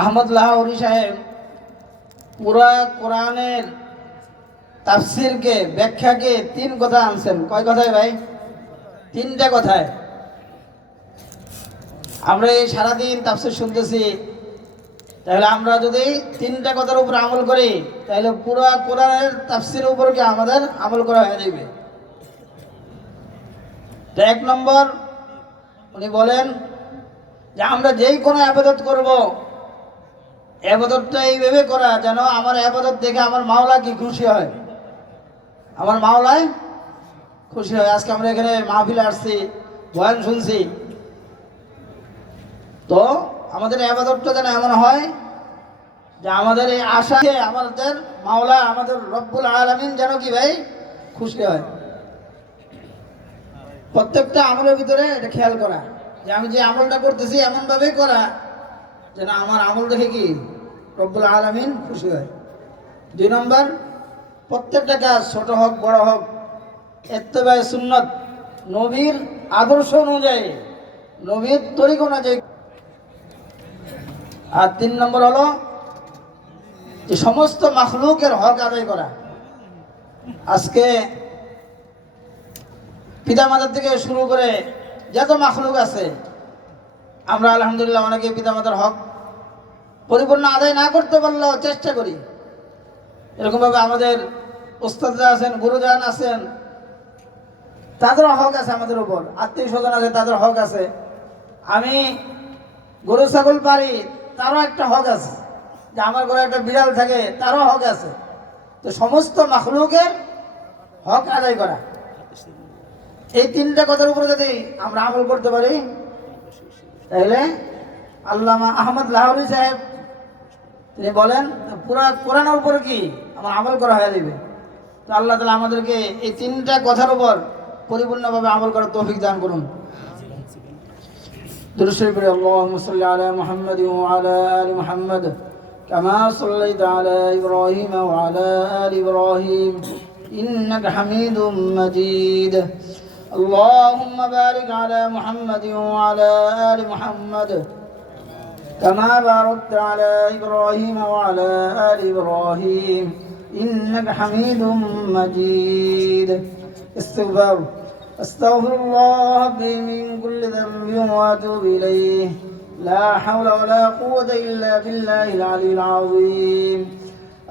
আহমদ লাহোরী সাহেব পুরা কোরআনের তাফসিরকে ব্যাখ্যাকে 3 কথা আনছেন। কয় কথায় ভাই? 3টা কথায়। আমরা এই সারাদিন তাফসির শুনতেছি, তাহলে আমরা যদি 3টা কথার উপর আমল করি তাহলে পুরা কোরআনের তাফসিরের উপর কি আমাদের আমল করা হয়ে যাবে। তো 1 নম্বর উনি বলেন যে আমরা যেই কোনো ইবাদত করব, ইবাদতটা এইভাবে করা যেন আমার ইবাদত দেখে আমার মাওলা কি খুশি হয়, আমার মাওলায় খুশি হয়। আজকে আমরা এখানে মাহফিলে আসছি, বয়ান শুনছি, তো আমাদের ইবাদতটা যেন এমন হয় যে আমাদের এই আশাকে আমাদের মাওলা আমাদের রব্বুল আলামিন যেন কি ভাই খুশি হয়। প্রত্যেকটা আমলের ভিতরে এটা খেয়াল করা যে আমি যে আমলটা করতেছি এমনভাবেই করা যেন আমার আমল দেখে কি রব্বুল আলামিন খুশি হয়। 2 নম্বর, প্রত্যেকটা কাজ ছোট হোক বড় হোক ইত্তেবায়ে সুন্নাত, নবীর আদর্শ অনুযায়ী, নবীর তরিকা অনুযায়ী। আর 3 নম্বর হলো যে সমস্ত মাখলুকের হক আদায় করা। আজকে পিতামাতার থেকে শুরু করে যত মাখলুক আছে, আমরা আলহামদুলিল্লাহ অনেকে পিতামাতার হক পরিপূর্ণ আদায় না করতে পারলেও চেষ্টা করি। এরকমভাবে আমাদের ওস্তাদরা আছেন, গুরুজন আছেন, তাদেরও হক আছে আমাদের উপর, আত্মীয় স্বজন আছে তাদের হক আছে। আমি গরু ছাগল পারি, তারও একটা হক আছে। যে আমার ঘরে একটা বিড়াল থাকে, তারও হক আছে। তো সমস্ত মাখলুকের হক আদায় করা, এই 3টা কথার উপরে যদি আমরা আমল করতে পারি তাহলে আল্লামা আহমদ লাহোরী সাহেব তিনি বলেন পুরা কোরআনের উপর কি আমার আমল করা হয়ে যাবে। তো আল্লাহ তাআলা আমাদেরকে এই 3টা কথার উপর পরিপূর্ণভাবে আমল করার তৌফিক দান করুন। দুরূদ শরীফ পড়ে আল্লাহুম্মা সাল্লি আলা মুহাম্মাদ ওয়া আলা আলি মুহাম্মাদ কামা সাল্লাইতা আলা ইব্রাহিম ওয়া আলা আলি ইব্রাহিম ইন্নাকা হামিদুম মাজিদ। اللهم بارك على محمد وعلى آل محمد كما باركت على إبراهيم وعلى آل إبراهيم إنك حميد مجيد. استغفر أستغفر الله ربي من كل ذنب وأتوب إليه. لا حول ولا قوة إلا بالله العلي العظيم.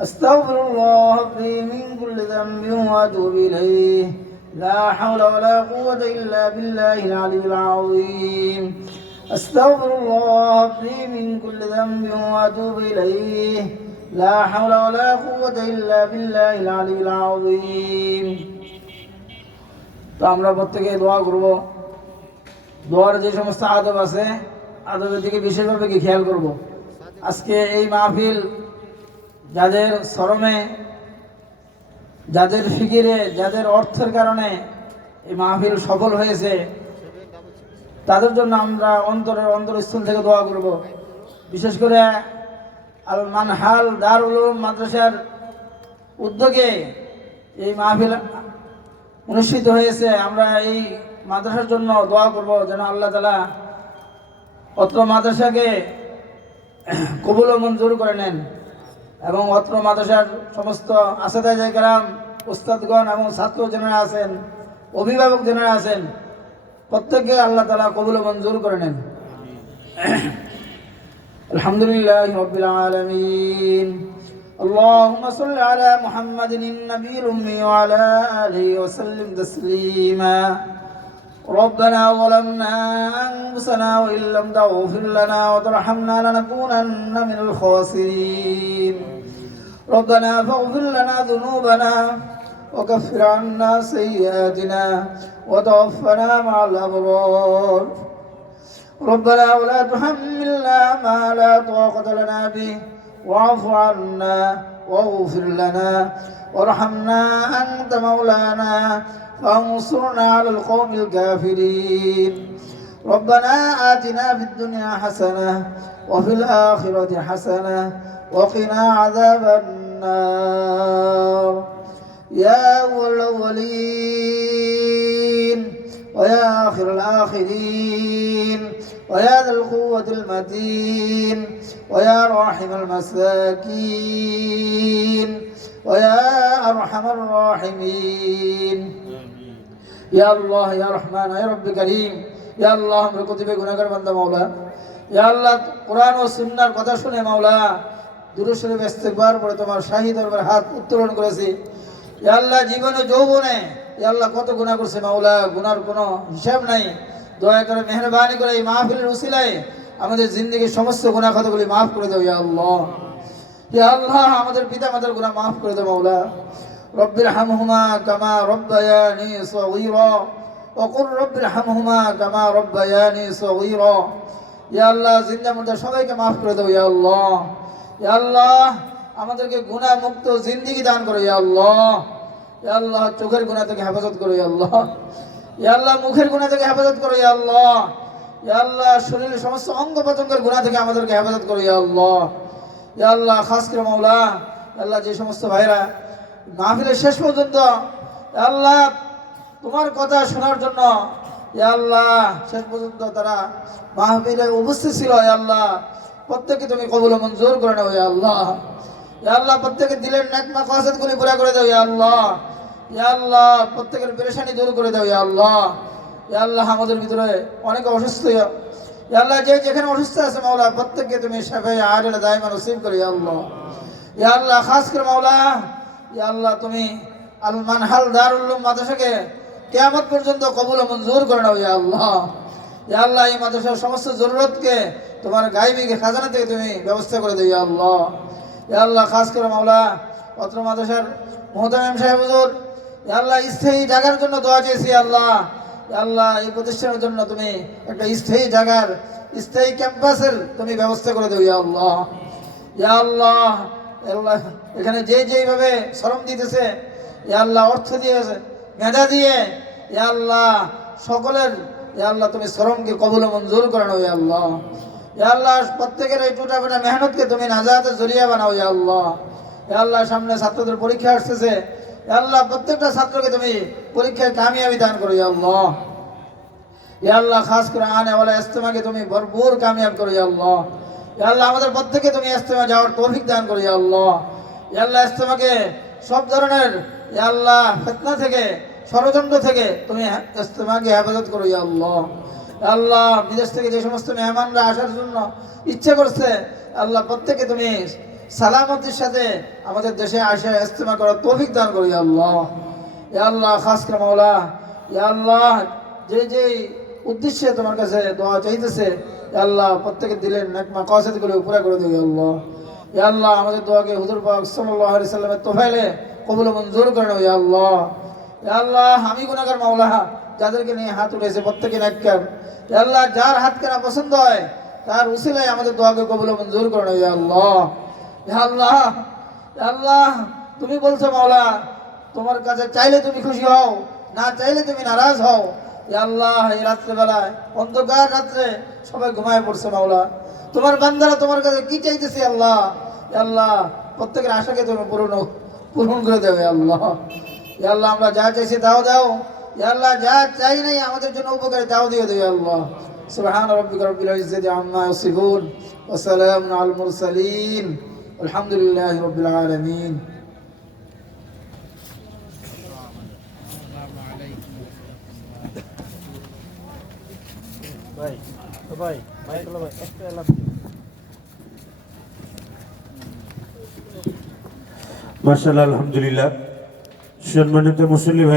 أستغفر الله ربي من كل ذنب وأتوب إليه. لا حول ولا قوة إلا بالله العلي العظيم. أستغفر الله ربي من كل ذنب وأتوب إليه. لا حول ولا قوة إلا بالله العلي العظيم. তো আমরা প্রত্যেকে দোয়া করব। দোয়ার যে সমস্ত আদব আছে, আদবের দিকে বিশেষভাবে কি খেয়াল করব। আজকে এই মাহফিল যাদের শরমে, যাদের ফিকিরে, যাদের অর্থের কারণে এই মাহফিল সফল হয়েছে, তাদের জন্য আমরা অন্তরস্থল থেকে দোয়া করব। বিশেষ করে আল মানহাল দারুল উলুম মাদ্রাসার উদ্যোগে এই মাহফিল অনুষ্ঠিত হয়েছে। আমরা এই মাদ্রাসার জন্য দোয়া করব যেন আল্লাহ তাআলা অত্র মাদ্রাসাকে কবুল ও মঞ্জুর করে নেন এবং অত্র মাদ্রাসার সমস্ত আসাদায়ে কেরাম, উস্তাদগণ এবং ছাত্র যারা আছেন, অভিভাবক যারা আছেন, প্রত্যেককে আল্লাহ তাআলা কবুল ও মঞ্জুর করে নেন। আলহামদুলিল্লাহি রাব্বিল আলামিন। اللهم صل على محمد النبي الأمي وعلى آله وسلم تسليما. ربنا ظلمنا أنفسنا وإن لم تغفر لنا وترحمنا لنكونن من الخاسرين. ربنا فاغفر لنا ذنوبنا وكفر عنا سيئاتنا وتوفنا مع الأبرار. ربنا ولا تحملنا ما لا طاقة لنا به واعف عنا واغفر لنا وارحمنا أنت مولانا فانصرنا على القوم الكافرين. ربنا آتنا في الدنيا حسنة وفي الآخرة حسنة وقنا عذاب النار. يا أول الأولين ويا آخر الآخرين ويا ذا القوة المتين ويا راحم المساكين ويا أرحم الراحمين يا الله يا رحمن يا رب كريم يا الله আমরা কতিপে গুনাহগার বান্দা মাওলা ইয়া আল্লাহ কোরআন ও সুন্নাহর কথা শুনে মাওলা দুরূদ শরীফ ইস্তিগফার পড়ে তোমার শাহী দরবারে হাত উত্তোলন করেছি ইয়া আল্লাহ জীবনে যৌবনে ইয়া আল্লাহ কত গুনাহ করছে মাওলা গুনার কোনো হিসাব নাই দয়া করে মেহেরবানি করে এই মাহফিলের উসিলায় আমাদের জিন্দেগীর সমস্ত গুনাহ খাতাগুলি maaf করে দাও ইয়া আল্লাহ আমাদের পিতামাতার গুনাহ maaf করে দাও মাওলা রব্বির হামহুমা কামা রব্বায়ানি সগীরা ওয়া কুর রব্বির হামহুমা কামা রব্বায়ানি সগীরা ইয়া আল্লাহ জিন্দা মুর্দা সবাইকে maaf করে দাও ইয়া আল্লাহ আমাদেরকে গুনাহ মুক্ত জিন্দেগি দান করো ইয়া আল্লাহ চোখের গুনাহ থেকে হেফাজত করো ইয়া আল্লাহ মুখের গুনাহ থেকে হেফাজত করো ইয়া আল্লাহ শরীরের সমস্ত অঙ্গ প্রত্যঙ্গের গুনাহ থেকে আমাদেরকে হেফাজত করো ইয়া আল্লাহ খাস করে মাওলা আল্লাহ যে সমস্ত ভাইরা মাহফিলের শেষ পর্যন্ত আল্লাহ তোমার কথা শোনার জন্য ইয়া আল্লাহ শেষ পর্যন্ত তারা মাহফিলে উপস্থিত ছিল ইয়া আল্লাহ প্রত্যেককে তুমি কবুল ও মঞ্জুর করে নাও ইয়া আল্লাহ প্রত্যেকের দিলের নেক মাকাসাদগুলি পুরা করে দাও ইয়া আল্লাহ প্রত্যেকের পেরেশানি দূর করে দাও ইয়া আল্লাহ আমাদের ভিতরে অনেক অসুস্থ ইয়া আল্লাহ যে যেখানে অসুস্থ আছে মাওলা প্রত্যেককে তুমি শাফায়ে আজলা দাইমা নসিব করো ইয়া আল্লাহ খাস করে মাওলা ইয়া আল্লাহ তুমি আল মানহাল দারুল উলুম মাদ্রাসাকে কিয়ামত পর্যন্ত কবুল ও মঞ্জুর করে নাও ইয়া আল্লাহ এই মাদ্রাসার সমস্ত জরুরতকে তোমার গায়বী খাজানা থেকে তুমি ব্যবস্থা করে দাও ইয়া আল্লাহ খাস করে মাওলা অত্র মাদ্রাসার মুহতামিম সাহেব হুজুর ইয়া আল্লাহ স্থায়ী জায়গার জন্য দোয়া চেয়েছি আল্লাহ এই প্রতিষ্ঠানের জন্য তুমি একটা স্থায়ী জায়গার স্থায়ী ক্যাম্পাসের তুমি ব্যবস্থা করে দাও ইয়া আল্লাহ এখানে যেইভাবে শ্রম দিতেছে ইয়া আল্লাহ অর্থ দিয়েছে মেধা দিয়ে ইয়া আল্লাহ সকলের ইয়া আল্লাহ তুমি শ্রমকে কবুল ও মঞ্জুর করে নাও ইয়া আল্লাহ প্রত্যেকের এই টুটাফাটা মেহনতকে তুমি নাজাতের জরিয়া বানাও ইয়া আল্লাহ সামনে ছাত্রদের পরীক্ষা আসতেছে ইয়া আল্লাহ প্রত্যেকটা ছাত্রকে তুমি পরীক্ষায় কামিয়াবি দান করো ইয়া আল্লাহ খাস করে আনে ওয়ালা ইস্তেমাকে তুমি ভরপুর কামিয়াব করো ইয়া আল্লাহ আমাদের প্রত্যেককে তুমি ইস্তেমা যাওয়ার তৌফিক দান করো ইয়া আল্লাহ ইস্তেমাকে সব ধরনের ইয়া আল্লাহ ফিতনা থেকে ষড়যন্ত্র থেকে তুমি ইস্তেমাকে হেফাজত করো ইয়া আল্লাহ বিদেশ থেকে যে সমস্ত মেহমানরা আসার জন্য ইচ্ছে করছে আল্লাহ প্রত্যেককে তুমি সালামতির সাথে আমাদের দেশে আসে ইস্তেমা করার তৌফিক দান করো ইয়া আল্লাহ খাস করে মাওলা ইয়া আল্লাহ যে উদ্দেশ্যে তোমার কাছে দোয়া চাইতেছে ইয়া আল্লাহ প্রত্যেকের দিলের নেক মাকাসাদগুলো পুরা করে দিও ইয়া আল্লাহ আমাদের দোয়াকে হুজুর পাক সাল্লাল্লাহু আলাইহি সাল্লামের তোফাইলে কবুল ও মঞ্জুর করে নাও ইয়া আল্লাহ আমি গুনাহগার মাওলা যাদেরকে নিয়ে হাত উঠেছে প্রত্যেকে নেককার ইয়া আল্লাহ যার হাত কেনা পছন্দ হয় তার উসিলায় আমাদের দোয়াকে কবুল ও মঞ্জুর করে নাও ইয়া আল্লাহ তুমি বলছো মাওলা তোমার কাছে চাইলে তুমি খুশি হও না চাইলে তুমি নারাজ হও ইয়া আল্লাহ এই রাত্রেবেলায় অন্ধকার রাত্রে সবাই ঘুমায় পড়ছে মাওলা তোমার বান্দারা তোমার কাছে কি চাইতেছে আল্লাহ প্রত্যেকের আশাকে তুমি পূরণ করে দেবে ইয়া আল্লাহ আমরা যা চাইছি তাও দাও ইয়া আল্লাহ যা চাই নাই আমাদের জন্য উপকারী তাও দিয়ে দেবে আল্লাহ সুবহান রাব্বিকা রাব্বিল ইজ্জাতি আম্মা ইয়াসিফুন ওয়া সালামুন আলাল মুরসালিন আলহামদুলিল্লাহি রাব্বিল আলামিন মাশাআল্লাহ আলহামদুলিল্লাহ সম্মানিত মুসল্লি ভাই